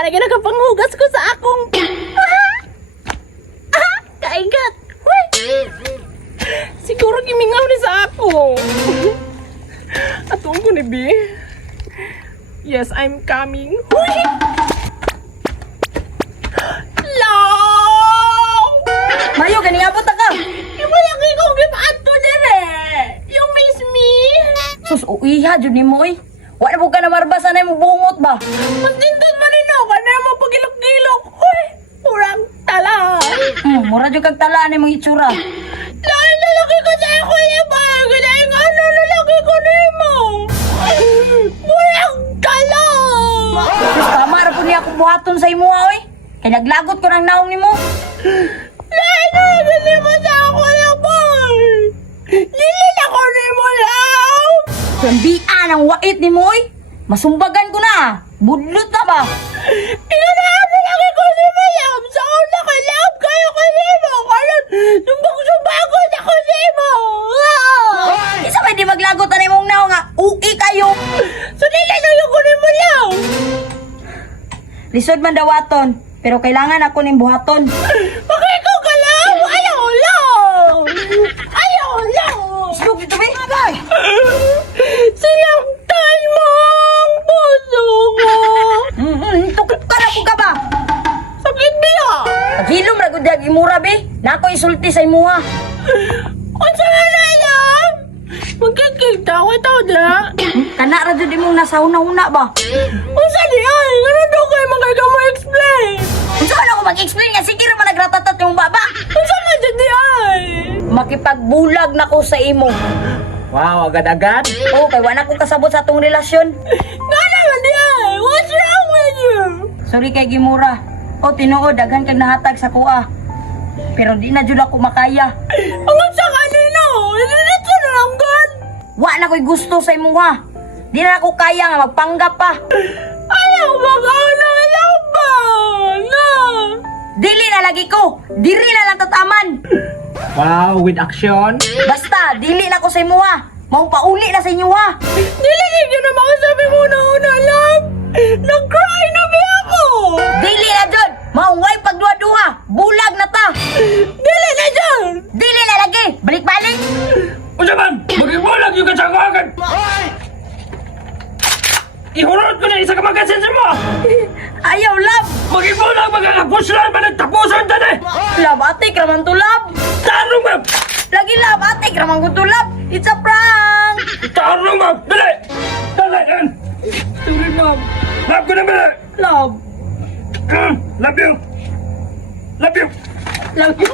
Kana ginagapanghugas ko sa akong... Kaingat! Uy! Siguro gimingaw ni sa ako. Atong ko ni B. Yes, I'm coming. Uy! Long! Mayo, gani abot ka. Imalaki kong gipato dire. Yung miss me. Sus, uiha, dyan ni mo eh. Wala po ka na marbasan na yung bungot ba? Mas nindot man rin ako na yung mapagilok-gilok. Uy! Kurang tala. Mura dyan kag talaan yung mga itsura. Dahil lalaki ko sa ako niya ba? Ganahin nga ano lalaki ko na mo. Kurang tala. Sus, kamar po niya akong buhaton sa imo oy. Kaya naglagot ko ng naong ni mo. Dahil nalagay mo sa ako niya ba? Nilil ako ni mo lang. Sambian ang wait ni mo oy. Masumbagan ko na. Budlot na ba? Inanahan mo laki ko ni mo lang. Sa una ka lang kayo ko ni mo. Karon, sumbang-sumbagon ako ni mo. Isa ba di maglagot na mong naong nga? Uwi kayo. So nilil ko ni mo lang. Lisod man dawaton. Pero kailangan ako ng buhaton. Bakit ikaw ka lang? Ayaw lang! Ayaw lang! Slug dito ba? Agay! Sinaktan mo ang puso ko! Tukot ka na po ka ba? Sakit biya! Paghilom na gud yung imura be. Na ako isulti sa imuha. Unsa nga na lang? Magkikita ko ito na. Kana ra jud imong nasauna-una ba? Unsa di ay? Ganun daw kayo magkaka-explain. Unsa man ako mag-explain nga sige ra man nagratatat yung baba. Unsa man dyan di ay? Makipagbulag na ko sa imo. Wow, agad-agad? Oh, kay wala ko kasabot sa atong relasyon. Nga naman di ay? What's wrong with you? Sorry kay Gimura. O tinuod daghan kag nahatag sa kuha. Pero di na jud ako makaya. Ang unsa kanino? Ililito na lang gan. Wa na ko'y gusto sa imuha. Di na ako kaya nga magpanggap pa. Ayaw mag-ano lang ba? Na? Dili na lagi ko. Diri na lang tataman. Wow, with action? Basta, dili na ko sa imuha. Mau pauli na sa inyo ha. Niligay ka na makasabi mo na una lang. Nag-cry na ba ako? Dili na jud. Mauway pagduha-duha. Bulag na ta. Dili na dyan. Dili na lagi. Balik-balik. Unsa man? Magibulag yung katsakuhagan! Ihurot ko na isa ka magkasensin mo! Ayaw, love. Magibulag magkakapuslan pa nagtapusan ta na! Love, atik, raman to love. Tarong ma'am! Lagi love, atik, raman ko to love. It's a prank. Tarong ma'am! Dali! Dali! Yan! Sorry, ma'am. Love ko na ba? Love. Love you! Love you! Love you.